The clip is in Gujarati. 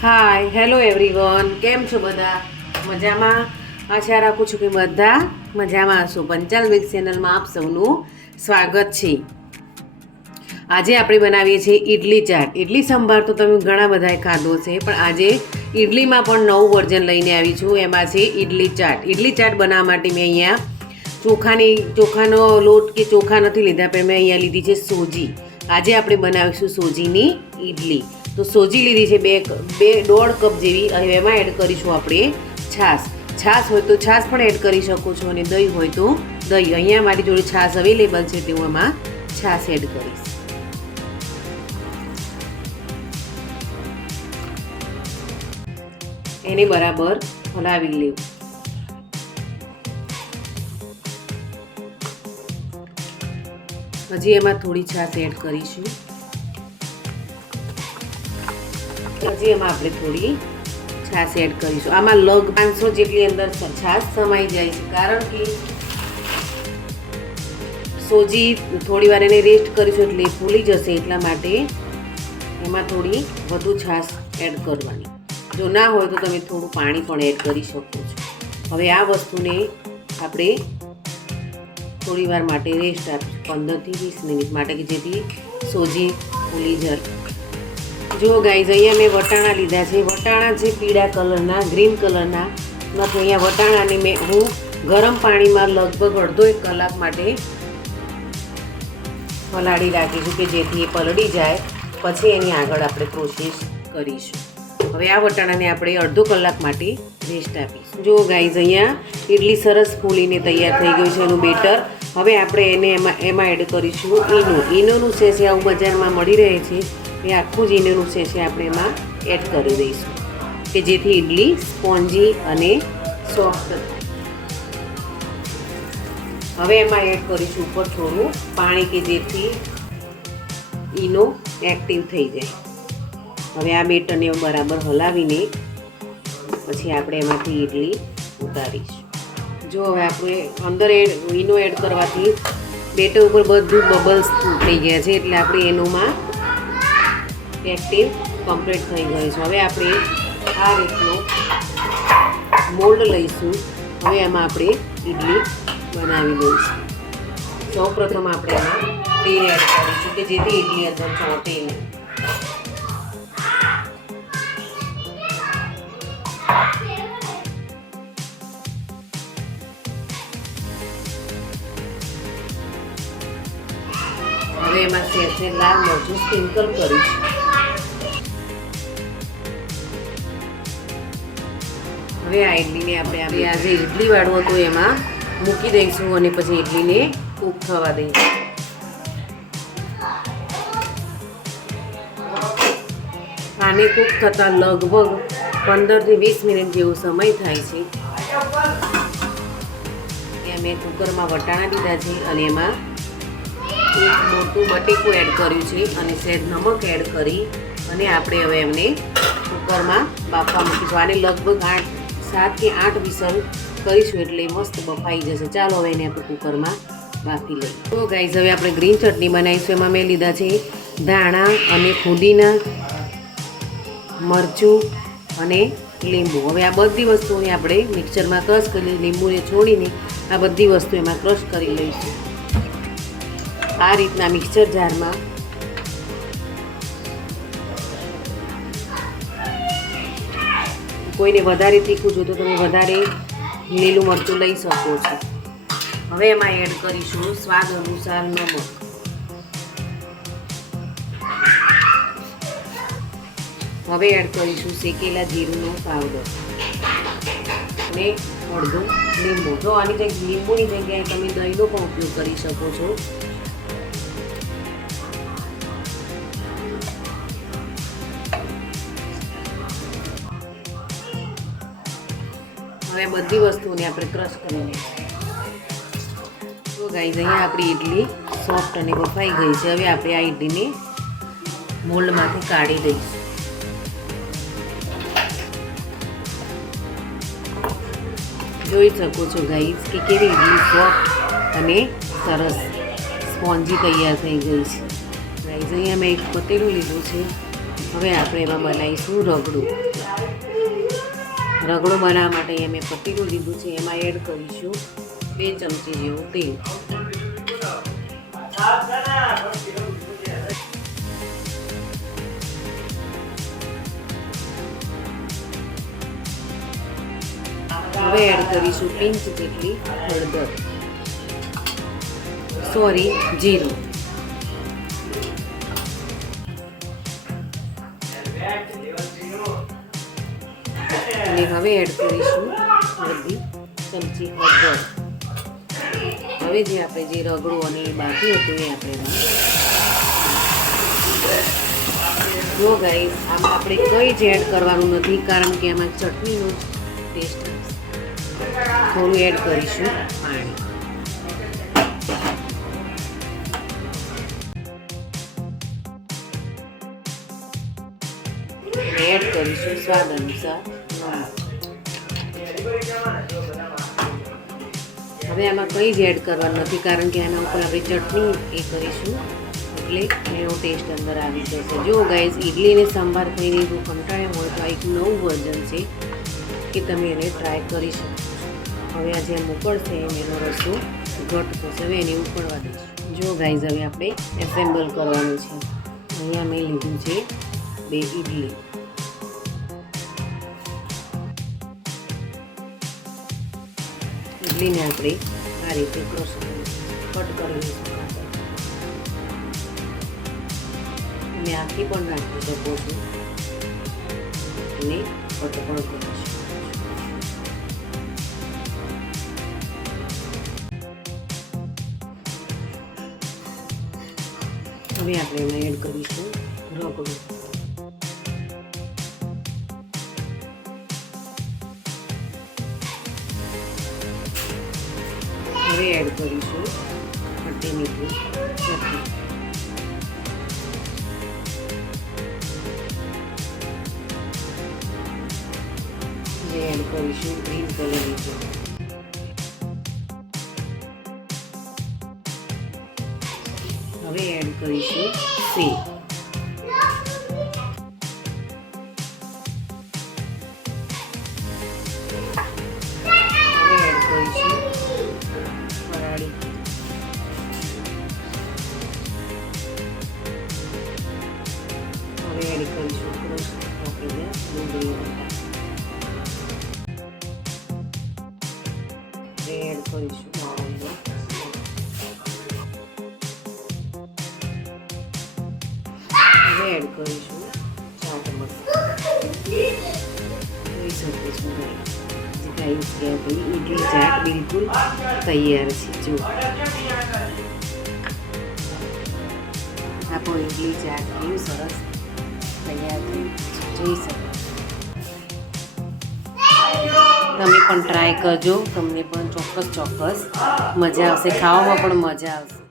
હાય હેલો એવરીવન, કેમ છો બધા? મજામાં? આશા રાખું છું કે બધા મજામાં હશો. પંચાલ મિક્સ ચેનલમાં આપ સૌનું સ્વાગત છે. આજે આપણે બનાવીએ છીએ ઇડલી ચાટ. ઇડલી સંભાર તો તમે ઘણા બધાએ ખાધો છે, પણ આજે ઇડલીમાં પણ નવું વર્ઝન લઈને આવી છું. એમાં છે ઇડલી ચાટ. ઇડલી ચાટ બનાવવા માટે મેં અહીંયા ચોખાનો લોટ કે ચોખા નથી લીધા, પણ મેં અહીંયા લીધી છે સોજી. આજે આપણે બનાવીશું સોજીની ઇડલી. તો સોજી લીધી છે બે 1.5 કપ જેવી. અને એમાં એડ કરીશું આપણે છાશ હોય તો છાશ પણ એડ કરી શકો છો, અને દહીં હોય તો દહીં. અહીંયા મારી જોડે છાશ અવેલેબલ છે, તો હું એમાં છાશ એડ કરીશ. એને બરાબર હલાવી લેવું. હજી એમાં થોડી છાશ એડ કરીશું. હજી એમાં આપણે થોડી છાશ એડ કરીશું. આમાં લગ 500 જેટલી અંદર છાશ સમાઈ જાય છે, કારણ કે સોજી થોડી વાર એને રેસ્ટ કરીશું એટલે ફૂલી જશે. એટલા માટે એમાં થોડી વધુ છાશ એડ કરવાની. જો ના હોય તો તમે થોડું પાણી પણ એડ કરી શકો છો. હવે આ વસ્તુને આપણે થોડી વાર માટે રેસ્ટ આપીશું, 15 થી 20 મિનિટ માટે, કે જેથી સોજી ફૂલી જાય. જો ગાઈઝ, અહીંયા મેં વટાણા લીધા છે. વટાણા છે પીળા કલરના, ગ્રીન કલરના નથી. અહીંયા વટાણાને હું ગરમ પાણીમાં લગભગ 1.5 કલાક માટે પલાળી રાખીશું, કે જેથી એ પલળી જાય. પછી એની આગળ આપણે પ્રોસેસ કરીશું. હવે આ વટાણાને આપણે 1/2 કલાક માટે રેસ્ટ આપીશું. જો ગાઈઝ, અહીંયા ઇડલી સરસ ફૂલીને તૈયાર થઈ ગયું છે એનું બેટર. હવે આપણે એને એમાં એડ કરીશું ઈનોનું સેશે આવું બજારમાં મળી રહે છે. એ આખું જ ઈનોનું સેશે આપણે એમાં એડ કરી દઈશું, કે જેથી ઇડલી સ્પોન્જી અને સોફ્ટ થાય. હવે એમાં એડ કરીશું ઉપર થોડું પાણી, કે જેથી ઈનો એક્ટિવ થઈ જાય. હવે આ બેટરને બરાબર હલાવીને પછી આપણે એમાંથી ઇડલી ઉતારીશું. જો હવે આપણે અંદર ઈનો એડ કરવાથી બેટર ઉપર બધું બબલ્સ થઈ ગયા છે, એટલે આપણે એનોમાં એક્ટિવ કમ્પ્લીટ થઈ ગયું છે. હવે આપણે આ રીતનો મોલ્ડ લઈશું. હવે એમાં આપણે ઇડલી બનાવી દઈશું. સૌપ્રથમ આપણે એમાં તેલ એડ કરીશું, કે જેથી ઇડલી અંદર ચોંટે નહીં. હવે એમાં સેજને લાલ મરચું સ્પ્રિંકલ કરીશું. હવે આ ઇડલીને આપણે આ જે ઇડલી વાળું હતું એમાં મૂકી દઈશું, અને પછી ઇડલીને કૂક થવા દઈશું. આને કૂક થતાં લગભગ 15 થી 20 મિનિટ જેવો સમય થાય છે. ત્યાં મેં કુકરમાં વટાણા લીધા છે, અને એમાં એક મોટું બટેકું એડ કર્યું છે, અને સહેજ નમક એડ કરી અને આપણે હવે એમને કુકરમાં બાફવા મૂકીશું. આને લગભગ 7 કે 8 વિસલ કરીશું, એટલે મસ્ત બફાઈ જશે. ચાલો હવે એને આપણે કુકરમાં બાફી લઈએ. તો ગાઈઝ, હવે આપણે ગ્રીન ચટણી બનાવીશું. એમાં મેં લીધા છે ધાણા અને ફુદીના, મરચું અને લીંબુ. હવે આ બધી વસ્તુને આપણે મિક્સરમાં ક્રશ કરી, લીંબુને છોડીને આ બધી વસ્તુ એમાં ક્રશ કરી લઈશું. આ રીતના મિક્સર જારમાં કોઈને વધારે તીખું જોતું તો તમે વધારે લીલું મરચું લઈ શકો છો. હવે એમાં એડ કરીશું સ્વાદ અનુસાર નમક. હવે એડ કરીશું શેકેલા જીરુંનો પાવડર અને અડધું લીંબુ. જો આની જગ્યાએ લીંબુની જગ્યાએ તમે દહીંનો પણ ઉપયોગ કરી શકો છો. હવે બધી વસ્તુને આપણે ક્રશ કરી લઈશું. તો ગાઈઝ, અહીંયા આપણી ઇડલી સોફ્ટ અને બફાઈ ગઈ છે. હવે આપણે આ ઇડલીને મોલ્ડમાંથી કાઢી દઈશું. જોઈ શકો છો ગાઈઝ કે કેવી ઇડલી સોફ્ટ અને સરસ સ્પોન્જી તૈયાર થઈ ગઈ છે. ગાઈઝ, અહીંયા મેં એક પતેલું લીધું છે. હવે આપણે એમાં બનાવીશું રગડું. રગડો બનાવવા માટે અહીંયા મેં પતીલું લીધું છે. એમાં એડ કરીશું 2 ચમચી જેવું તેલ. હવે એડ કરીશું પિંચ જેટલી હળદર, જીરું. અને હવે એડ કરીશું અડધી ચમચી હળદર. હવે જે આપણે જે રગડું અને બાકી હતું એ આપણે જો ગાઈસ આમાં આપણે કંઈ જ એડ કરવાનું નથી, કારણ કે આમાં ચટણીનો ટેસ્ટ થોડું એડ કરીશું પાણી. એડ કરીશું સ્વાદ અનુસાર નમક. હવે આમાં કંઈ જ એડ કરવાનું નથી, કારણ કે આના ઉપર આપણે ચટણી એ કરીશું એટલે એનો ટેસ્ટ અંદર આવી જશે. જો ગાઈસ ઇડલી અને સંભાર ખાઈને જો કંટાળ્યા હોય તો આ એક નવું વર્ઝન છે કે તમે એને ટ્રાય કરી શકો. હવે આ જેમ ઉકળશે એમ એનો રસો ઘટ થશે. હવે એને ઉકળવા દઈશું. જો ગાઈસ હવે આપણે એસેમ્બલ કરવાનું છે. અહીંયા મેં લીધું છે 2 ઇડલી. ઇડલીને આપણે આ રીતે કટ કરી લઈશું. તમે આખી પણ નાખી શકો છો અને કટ પણ કરી શકો. હવે આપણે એમાં એડ કરીશું રગડું. હવે એડ કરીશું ખટ્ટી મીઠી ચટણી. હવે એડ કરીશું ગ્રીન કલરની ચટણી. હવે એડ કરીશું સેવ. હવે એડ કરીશું ફરાળી. હવે એડ કરીશું ક્રશ કાપીને ડુંગળી. હવે એડ કરીશું નાળિયેર. હવે એડ કરીશું ચાટ મસાલો. જોઈ શકો છો ગાઈસ કે આપણી ઇડલી ચાટ બિલકુલ તૈયાર છે. જો આપણો ઇડલી ચાટ કેવું સરસ તૈયાર થઈ જોઈ શકો. તમે પણ ટ્રાય કરજો, તમને પણ ચોક્કસ મજા આવશે, ખાવામાં પણ મજા આવશે.